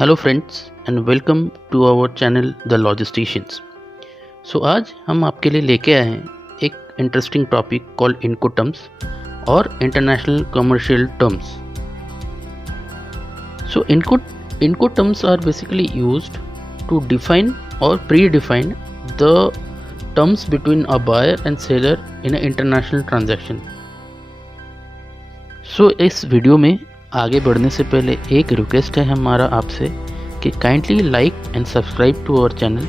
Hello friends and welcome to our channel the logisticians. So आज हम आपके लिए लेके आए हैं एक इंटरेस्टिंग टॉपिक कॉल्ड इनकोटर्म्स और international commercial terms. So Incoterms are basically used to define और predefine the terms between a buyer and seller in a international transaction. So इस वीडियो में आगे बढ़ने से पहले एक रिक्वेस्ट है हमारा आपसे कि kindly like and subscribe to our channel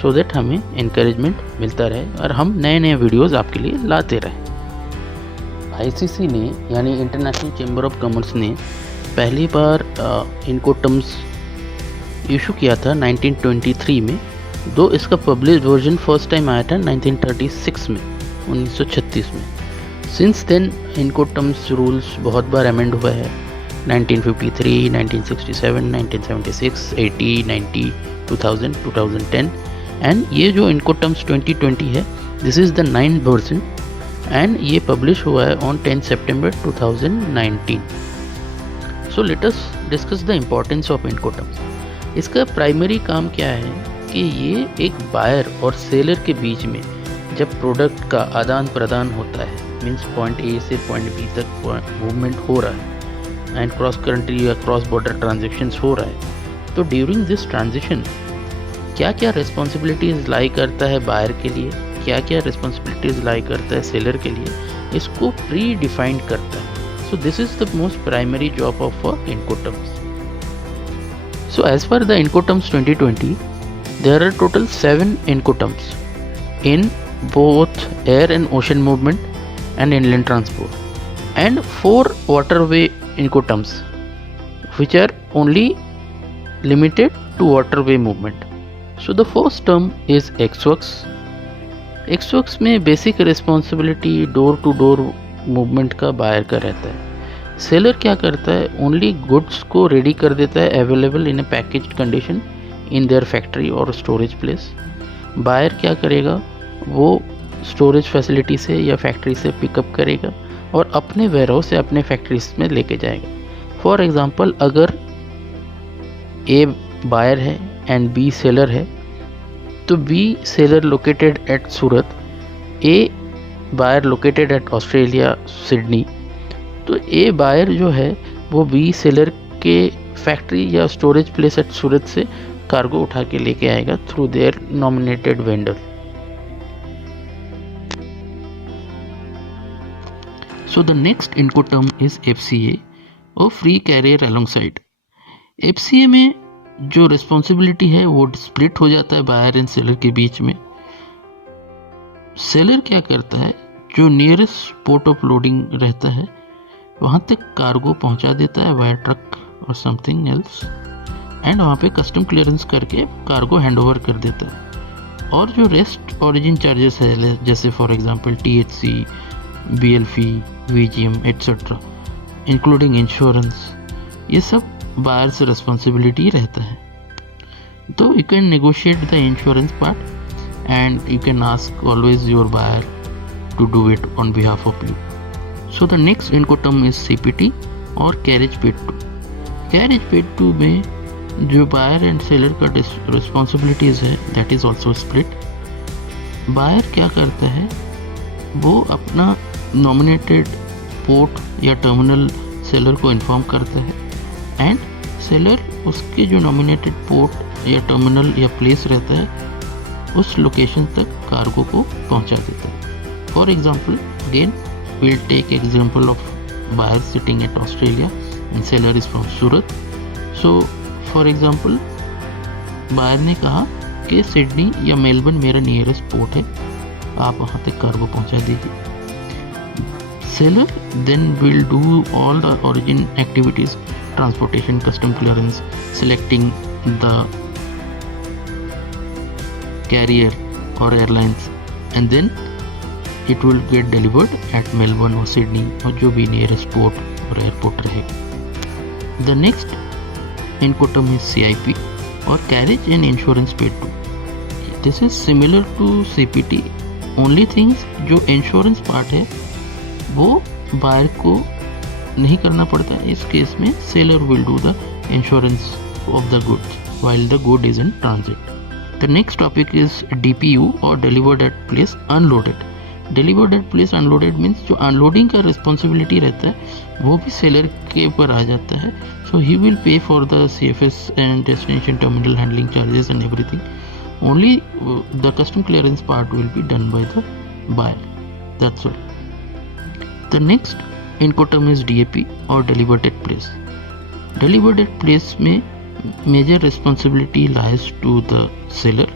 so that हमें इनकरेजमेंट मिलता रहे और हम नए नए वीडियोस आपके लिए लाते रहें। आईसीसी ने यानी इंटरनेशनल चैम्बर ऑफ कॉमर्स ने पहली बार इनकोटर्म्स इशू किया था 1923 में, दो इसका पब्लिश वर्जन फर्स्ट टाइम आया था 1936 में, 1936 में। सिंस देन इनकोटर्म्स रूल्स बहुत बार अमेंड हुआ है, 1953, 1967, 1976, 80, 90, 2000, 2010 एंड ये जो इनकोटर्म्स 2020 है, this is the 9th version and ये पब्लिश हुआ है on 10 September 2019। So let us discuss the importance of Incoterms. इसका प्राइमरी काम क्या है कि ये एक बायर और सेलर के बीच में जब प्रोडक्ट का आदान प्रदान होता है, मीन्स पॉइंट ए से पॉइंट बी तक मूवमेंट हो रहा है एंड क्रॉस कंट्री या क्रॉस बॉर्डर ट्रांजेक्शन्स हो रहा है, तो ड्यूरिंग दिस ट्रांजिशन क्या क्या रिस्पॉन्सिबिलिटीज़ लाई करता है बायर के लिए, क्या क्या रिस्पॉन्सिबिलिटीज़ लाई करता है सेलर के लिए, इसको प्री डिफाइंड करता है। So this is the most primary job of Incoterms. So as per the Incoterms 2020 there are total 7 Incoterms in both air and ocean movement and inland transport, and 4 waterway incoterms which are only limited to waterway movement. So the first term is ex-works. ex-works में basic responsibility door to door movement का buyer का रहता है। Seller क्या करता है, only goods को ready कर देता है available in A packaged condition in their factory और स्टोरेज प्लेस। बायर क्या करेगा, वो स्टोरेज फैसिलिटी से या फैक्ट्री से पिकअप करेगा और अपने वेयरहाउस से अपने फैक्ट्रीज में लेके जाएगा। फॉर एग्जांपल, अगर ए बायर है एंड बी सेलर है, तो B seller located at Surat, A buyer located at Australia Sydney, तो ए बायर जो है वो बी सेलर के फैक्ट्री या स्टोरेज प्लेस एट सूरत से कार्गो उठा के लेके आएगा through their nominated vendor. So the next Incoterm is FCA or free carrier alongside. FCA में जो रिस्पॉन्सिबिलिटी है वो स्प्लिट हो जाता है बायर एंड सेलर के बीच में। सेलर क्या करता है, जो नियरेस्ट पोर्ट ऑफ लोडिंग रहता है वहाँ तक कार्गो पहुँचा देता है वाया ट्रक और समथिंग एल्स, एंड वहाँ पे कस्टम क्लियरेंस करके कार्गो हैंड ओवर कर देता है। और जो रेस्ट ओरिजिन चार्जेस है, जैसे for example THC, BL fee, VGM etc. Including insurance, ये सब बायर से रिस्पॉन्सिबिलिटी रहता है। तो you can negotiate the insurance part and you can ask always your buyer to do it on behalf of you. So the next incoterm is CPT और carriage paid to. Carriage paid to में जो buyer and seller का responsibilities है that is also split. Buyer क्या करता है, वो अपना नॉमिनेटेड पोर्ट या टर्मिनल सेलर को इन्फॉर्म करता है एंड सेलर उसके जो नॉमिनेटेड पोर्ट या टर्मिनल या प्लेस रहता है उस लोकेशन तक कार्गो को पहुंचा देता है। For example, again we'll take example of buyer sitting at Australia and seller is from Surat. so for example, buyer ने कहा कि सिडनी या मेलबर्न मेरा नियरेस्ट पोर्ट है, आप वहाँ तक कार्गो पहुँचा दीजिए। Seller then will do all the origin activities, transportation, custom clearance, selecting the carrier or airlines, and then it will get delivered at Melbourne or Sydney or जो भी nearest port और airport रहेगा। The next Incoterm is CIP or carriage and insurance paid to. This is similar to CPT, only things जो insurance part है वो buyer को नहीं करना पड़ता है। इस केस में seller will do the insurance of the goods while the good is in transit. The next topic is DPU or delivered at place unloaded. Delivered at place unloaded means जो unloading का responsibility रहता है वो भी seller के ऊपर आ जाता है. So he will pay for the CFS and destination terminal handling charges and everything. Only the custom clearance part will be done by the buyer. That's all. The next Incoterm is DAP or delivered at place. Delivered at place में major responsibility lies to the seller.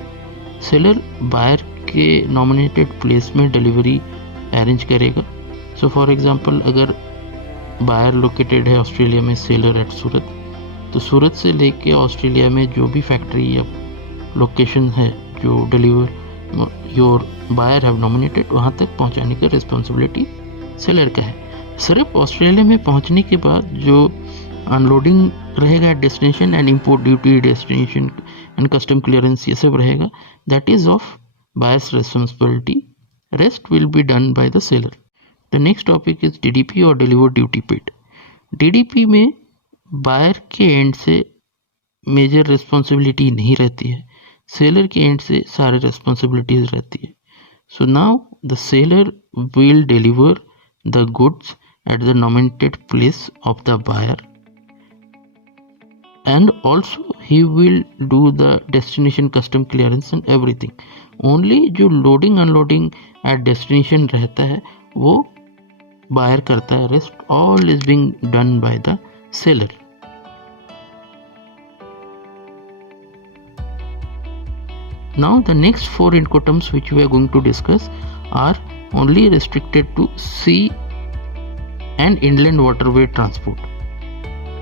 Seller buyer के nominated place में delivery arrange करेगा. So for example अगर buyer located है Australia में, seller at सूरत, तो सूरत से लेके ऑस्ट्रेलिया में जो भी फैक्ट्री या लोकेशन है जो deliver your buyer have nominated वहाँ तक पहुँचाने का रिस्पॉन्सिबिलिटी सेलर का है. सिर्फ ऑस्ट्रेलिया में पहुँचने के बाद जो अनलोडिंग रहेगा destination and import duty, destination and custom clearance, ये सब रहेगा, that is of buyer's responsibility. Rest will be done by the seller. The next topic is DDP और डिलीवर ड्यूटी पेड. DDP में बायर के and से major responsibility नहीं रहती है, सेलर के एंड से सारे रिस्पॉन्सिबिलिटीज रहती है. So now the seller will deliver the goods at the nominated place of the buyer and also he will do the destination custom clearance and everything. Only जो loading unloading at destination रहता है वो buyer करता है, rest all is being done by the seller. Now the next 4 Incoterms which we are going to discuss are only restricted to sea and inland waterway transport.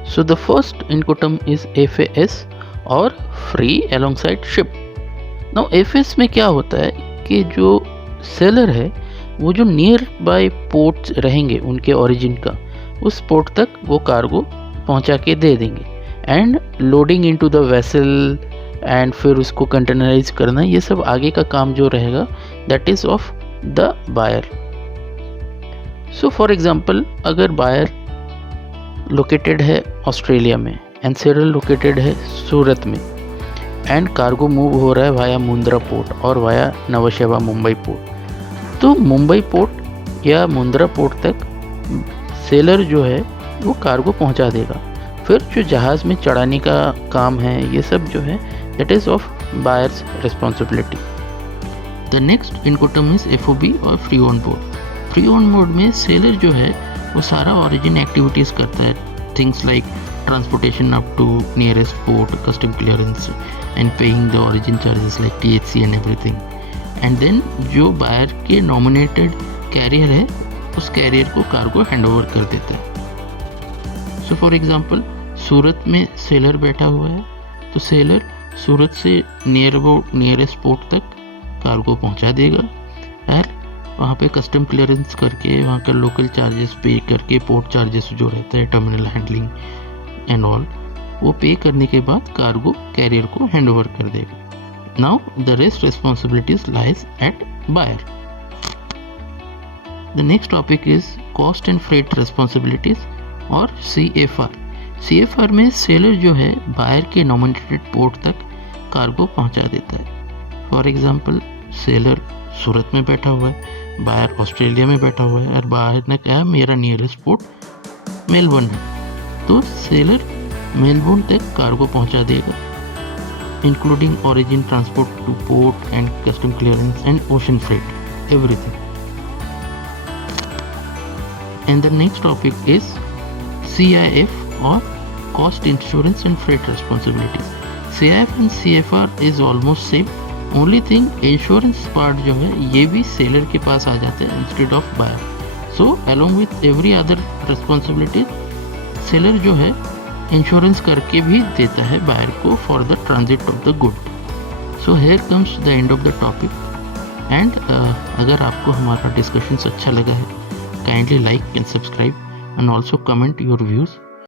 So the first Incoterm is FAS और free alongside ship. Now FAS में क्या होता है कि जो seller है वो जो नियर बाय पोर्ट्स रहेंगे उनके ओरिजिन का, उस पोर्ट तक वो कार्गो पहुंचा के दे देंगे and loading into the vessel and फिर उसको कंटेनराइज करना, ये सब आगे का काम जो रहेगा that is of the buyer. So for example अगर बायर लोकेटेड है ऑस्ट्रेलिया में एंड सेलर लोकेटेड है सूरत में एंड कार्गो मूव हो रहा है वाया मुंद्रा पोर्ट और वाया नवशेवा मुंबई पोर्ट, तो मुंबई पोर्ट या मुंद्रा पोर्ट तक सेलर जो है वो कार्गो पहुंचा देगा. फिर जो जहाज़ में चढ़ाने का काम है ये सब जो है that is of buyer's responsibility. The next incoterm is FOB और free on board. Free on board में सेलर जो है वो सारा ओरिजिन एक्टिविटीज़ करता है, things like transportation up to nearest port, custom clearance and paying the origin charges like THC and everything. And then जो buyer के नॉमिनेटेड कैरियर है उस कैरियर को कार्गो हैंड ओवर कर देता है. सो फॉर एग्जांपल सूरत में सेलर बैठा हुआ है तो सेलर सूरत से नियरेस्ट पोर्ट तक कार्गो पहुंचा देगा और वहाँ पे कस्टम क्लियरेंस करके वहाँ का लोकल चार्जेस पे करके पोर्ट चार्जेस जो रहता है टर्मिनल हैंडलिंग एंड ऑल वो पे करने के बाद कार्गो कैरियर को हैंड ओवर कर देगा. Now the rest responsibilities lies at buyer. The next topic is cost and freight responsibilities or CFR. CFR में सेलर जो है बायर के नॉमिनेटेड पोर्ट तक कार्गो पहुँचा देता है. फॉर एग्जाम्पल सेलर सूरत में बैठा हुआ है, बायर ऑस्ट्रेलिया में बैठा हुआ है और बायर ने कहा मेरा नियरेस्ट पोर्ट मेलबर्न है, तो सेलर मेलबर्न तक कार्गो पहुंचा देगा including origin transport two port and custom clearance and ocean freight everything. And the next topic is CIF और cost insurance and freight responsibilities. CIF and CFR is almost same, only thing insurance part जो है ये भी seller के पास आ जाता है instead of buyer. So along with every other responsibility seller जो है इंश्योरेंस करके भी देता है बायर को for the transit of the good. So here comes the end of the topic and अगर आपको हमारा डिस्कशन अच्छा लगा है kindly like and subscribe and also comment your views.